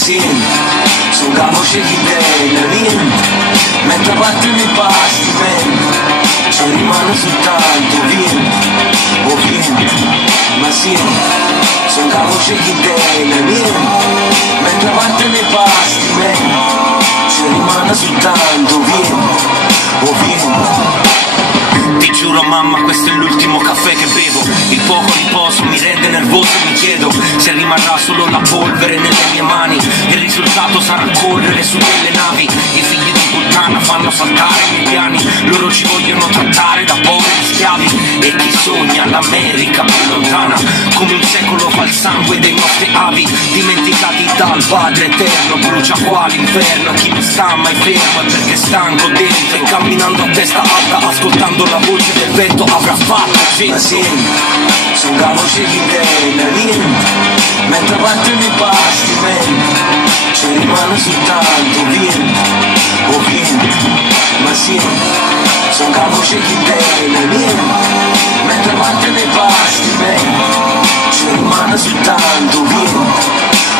sieni, sono capo c'è chi deve, vieni, mentre battono i pasti, man, ci rimane soltanto, vieni, oh vieni, ma sieni, sono capo c'è chi deve, vieni, mentre battono i pasti, man, ci rimane soltanto, vieni, oh vieni. Ti giuro mamma, questo è l'ultimo caffè che bevo. Il poco riposo mi rende nervoso e mi chiedo se rimarrà solo la polvere nelle mie mani. Il risultato sarà correre su delle navi. I figli di puttana fanno saltare i miei piani. Loro ci vogliono trattare da poveri schiavi. E chi sogna l'America più lontana, come un secolo fa il sangue dei nostri avi, dimenticati dal Padre Eterno. Brucia qua l'inferno, chi non sta mai fermo è perché è stanco dentro. E camminando a testa alta, ascoltando la voce del vento, avrà fatto gente. Ma sieni, sono capo c'è chi deve, vieni, mentre battono i pasti, man, ci rimane soltanto, vieni, oh vieni. Ma sieni, sono capo c'è chi deve, vieni, mentre battono i pasti, man, ci rimane soltanto, vieni,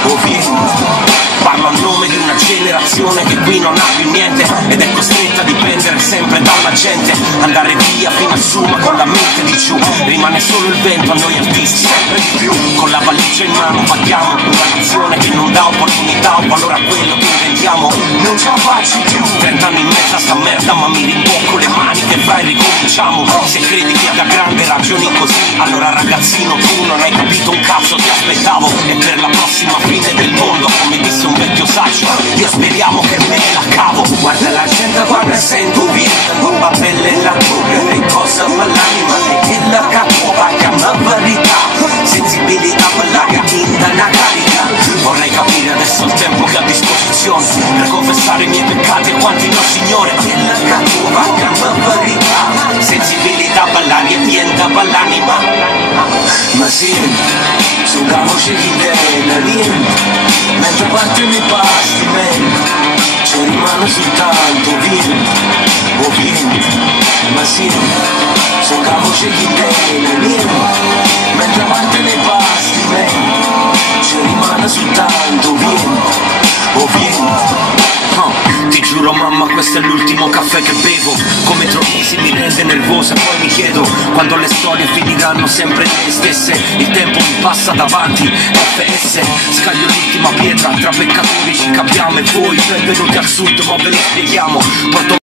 oh vieni. Parlo a nome di una generazione che qui non ha più niente ed è costretta a dipendere sempre dalla gente. Andare via fino a su ma con la mente di giù, rimane solo il vento a noi artisti, sempre di più. Con la valigia in mano paghiamo una nazione che non dà opportunità o valore a quello che inventiamo. Non ce la faccio più, 30 anni in mezzo a sta merda ma mi rimbocco le maniche, vai ricominciamo. Se credi che abbia grande ragioni così, allora ragazzino tu non hai capito un cazzo, ti aspettavo. E per la prossima fine del mondo, come disse un vecchio saggio, io speriamo che me la cavo. Guarda la gente quando sento via, con la pelle e la torre, e cosa ma l'anima e la capo, chiama verità, sensibilità per l'aria inda una carica. Vorrei capire adesso il tempo che ho a disposizione per confessare i miei peccati a quanti no signore. E la capo, chiama verità, sensibilità per l'aria inda per l'anima. Ma sì, sono capo c'è chi deve, vieni, mentre battono i pasti, man, ci rimane soltanto, vieni, oh vieni. Ma sì, sono capo c'è chi deve, vieni, mentre battono i pasti, man, ci rimane soltanto, vieni, oh vieni. Ti giuro mamma, questo è l'ultimo caffè che bevo. Come troppi mi rende nervoso e poi mi chiedo quando le storie finiranno sempre le stesse. Il tempo mi passa davanti, FS, scaglio l'ultima pietra, tra peccatori ci capiamo. E voi benvenuti al sud ma ve lo spieghiamo. Porto